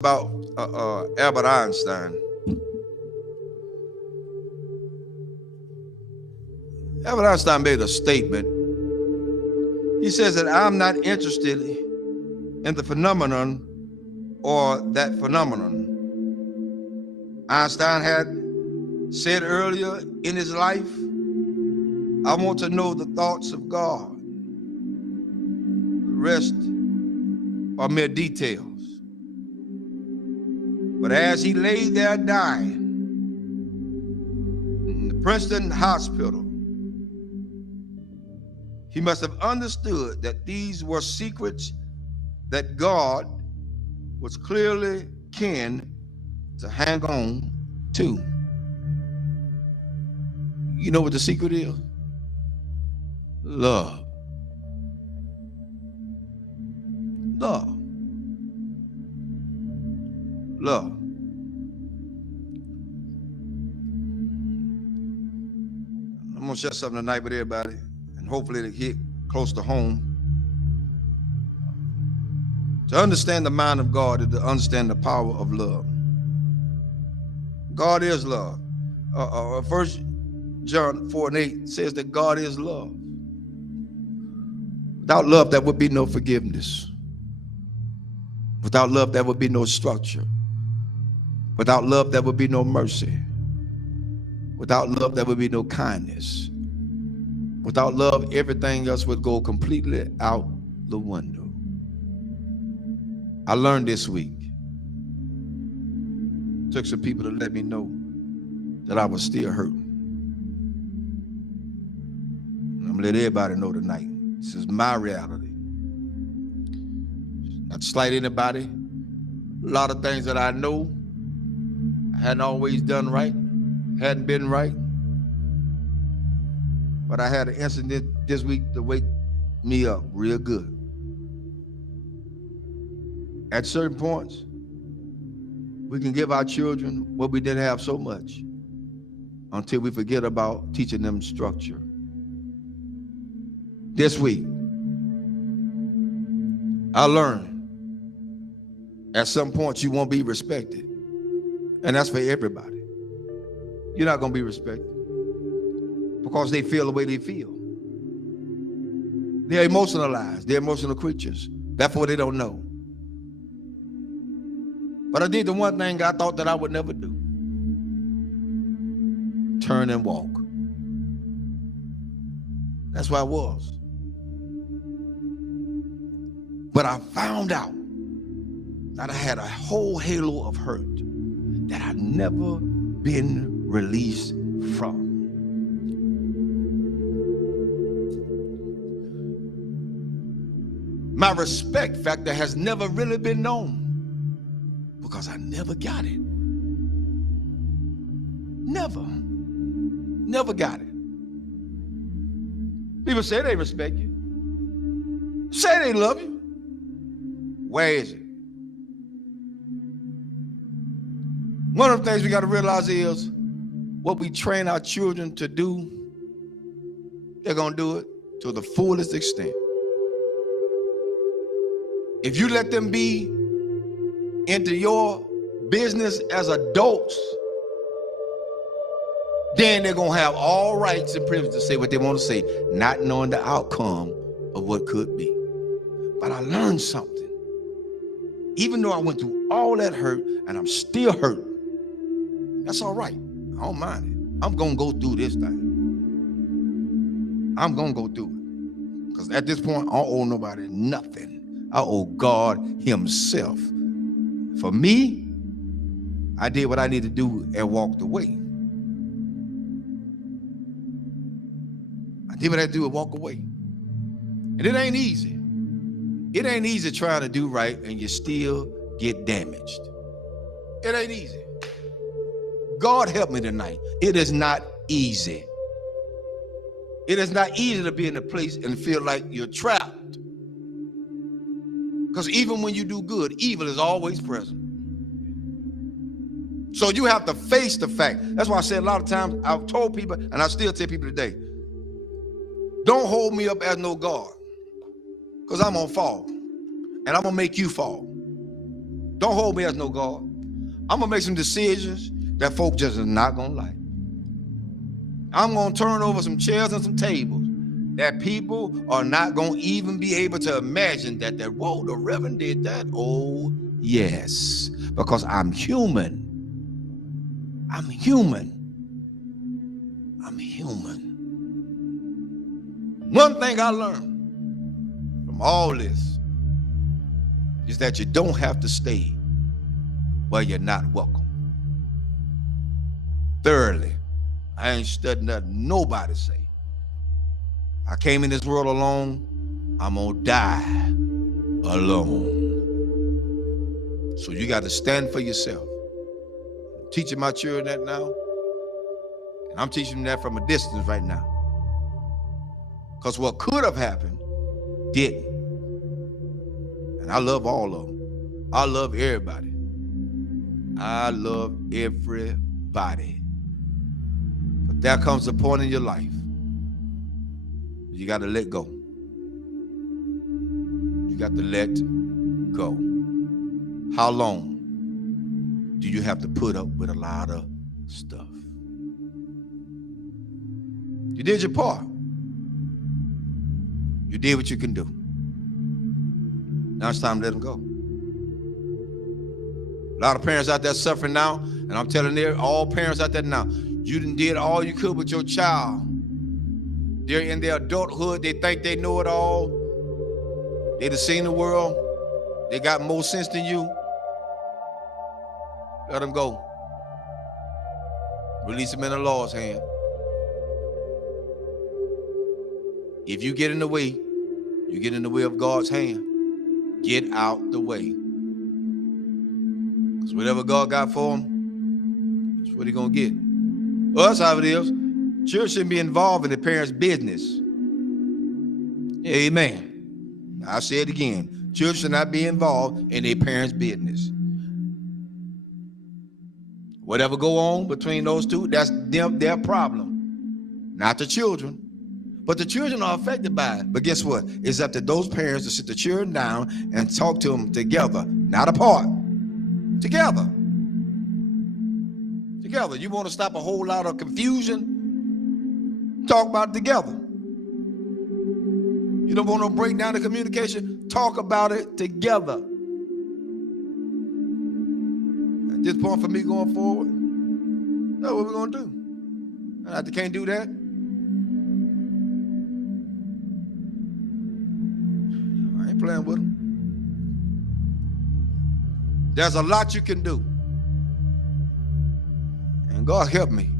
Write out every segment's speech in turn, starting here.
About Albert Einstein. Albert Einstein made a statement. He says that I'm not interested in the phenomenon or that phenomenon. Einstein had said earlier in his life, I want to know the thoughts of God. The rest are mere details. But as he lay there dying in the Princeton hospital, he must have understood that these were secrets that God was clearly keen to hang on to. You know what the secret is? Love. Love. Love. I'm going to share something tonight with everybody, and hopefully it'll hit close to home. To understand the mind of God is to understand the power of love. God is love. 1 John 4:8 says that God is love. Without love, there would be no forgiveness. Without love, there would be no structure. Without love, there would be no mercy. Without love, there would be no kindness. Without love, everything else would go completely out the window. I learned this week. Took some people to let me know that I was still hurting. I'm gonna let everybody know tonight. This is my reality. Not to slight anybody. A lot of things that I know I hadn't always done right, hadn't been right. But I had an incident this week to wake me up real good. At certain points, we can give our children what we didn't have so much until we forget about teaching them structure. This week, I learned at some point you won't be respected. And that's for everybody. You're not going to be respected because they feel the way they feel. They're emotionalized. They're emotional creatures. Therefore, they don't know. But I did the one thing I thought that I would never do. Turn and walk. That's where I was. But I found out that I had a whole halo of hurt that I'd never been released from. My respect factor has never really been known because I never got it. Never got it. People say they respect you. Say they love you. Where is it? One of the things we got to realize is what we train our children to do, they're going to do it to the fullest extent. If you let them be into your business as adults, then they're going to have all rights and privileges to say what they want to say, not knowing the outcome of what could be. But I learned something. Even though I went through all that hurt and I'm still hurting, that's all right. I don't mind it. I'm going to go through this thing. I'm going to go through it. Because at this point, I don't owe nobody nothing. I owe God himself. For me, I did what I needed to do and walked away. I did what I had to do and walk away. And it ain't easy. It ain't easy trying to do right and you still get damaged. It ain't easy. God help me tonight. It is not easy. It is not easy to be in a place and feel like you're trapped. Because even when you do good, evil is always present. So you have to face the fact. That's why I said a lot of times, I've told people, and I still tell people today, don't hold me up as no God. Because I'm going to fall. And I'm going to make you fall. Don't hold me as no God. I'm going to make some decisions that folk just are not going to like. I'm going to turn over some chairs and some tables that people are not going to even be able to imagine that, whoa, the Reverend did that. Oh, yes, because I'm human. I'm human. I'm human. One thing I learned from all this is that you don't have to stay where you're not welcome. Thirdly, I ain't studying nothing nobody say. I came in this world alone. I'm gonna die alone. So you got to stand for yourself. I'm teaching my children that now, and I'm teaching them that from a distance right now. Because what could have happened didn't. And I love all of them. I love everybody. I love everybody. But there comes a point in your life you got to let go. You got to let go. How long do you have to put up with a lot of stuff? You did your part. You did what you can do. Now it's time to let them go. A lot of parents out there suffering now, and I'm telling all parents out there now, you done did all you could with your child. They're in their adulthood. They think they know it all. They done seen the world. They got more sense than you. Let them go. Release them in the Lord's hand. If you get in the way, you get in the way of God's hand. Get out the way. Because whatever God got for them, that's what he's going to get. Well, that's how it is. Children shouldn't be involved in the parents' business. Amen. I'll say it again. Children should not be involved in their parents' business. Whatever go on between those two, that's their problem. Not the children. But the children are affected by it. But guess what? It's up to those parents to sit the children down and talk to them together, not apart. Together. Together. You want to stop a whole lot of confusion? Talk about it together. You don't want to break down the communication? Talk about it together. At this point for me going forward, that's what we're going to do. And if they can't do that, I ain't playing with them. There's a lot you can do. And God help me.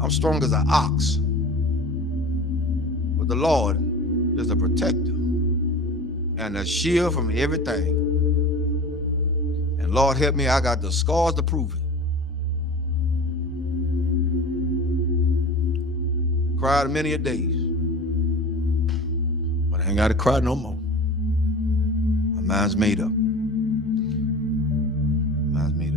I'm strong as an ox. But the Lord is a protector and a shield from everything. And Lord help me, I got the scars to prove it. Cried many a days. But I ain't got to cry no more. My mind's made up.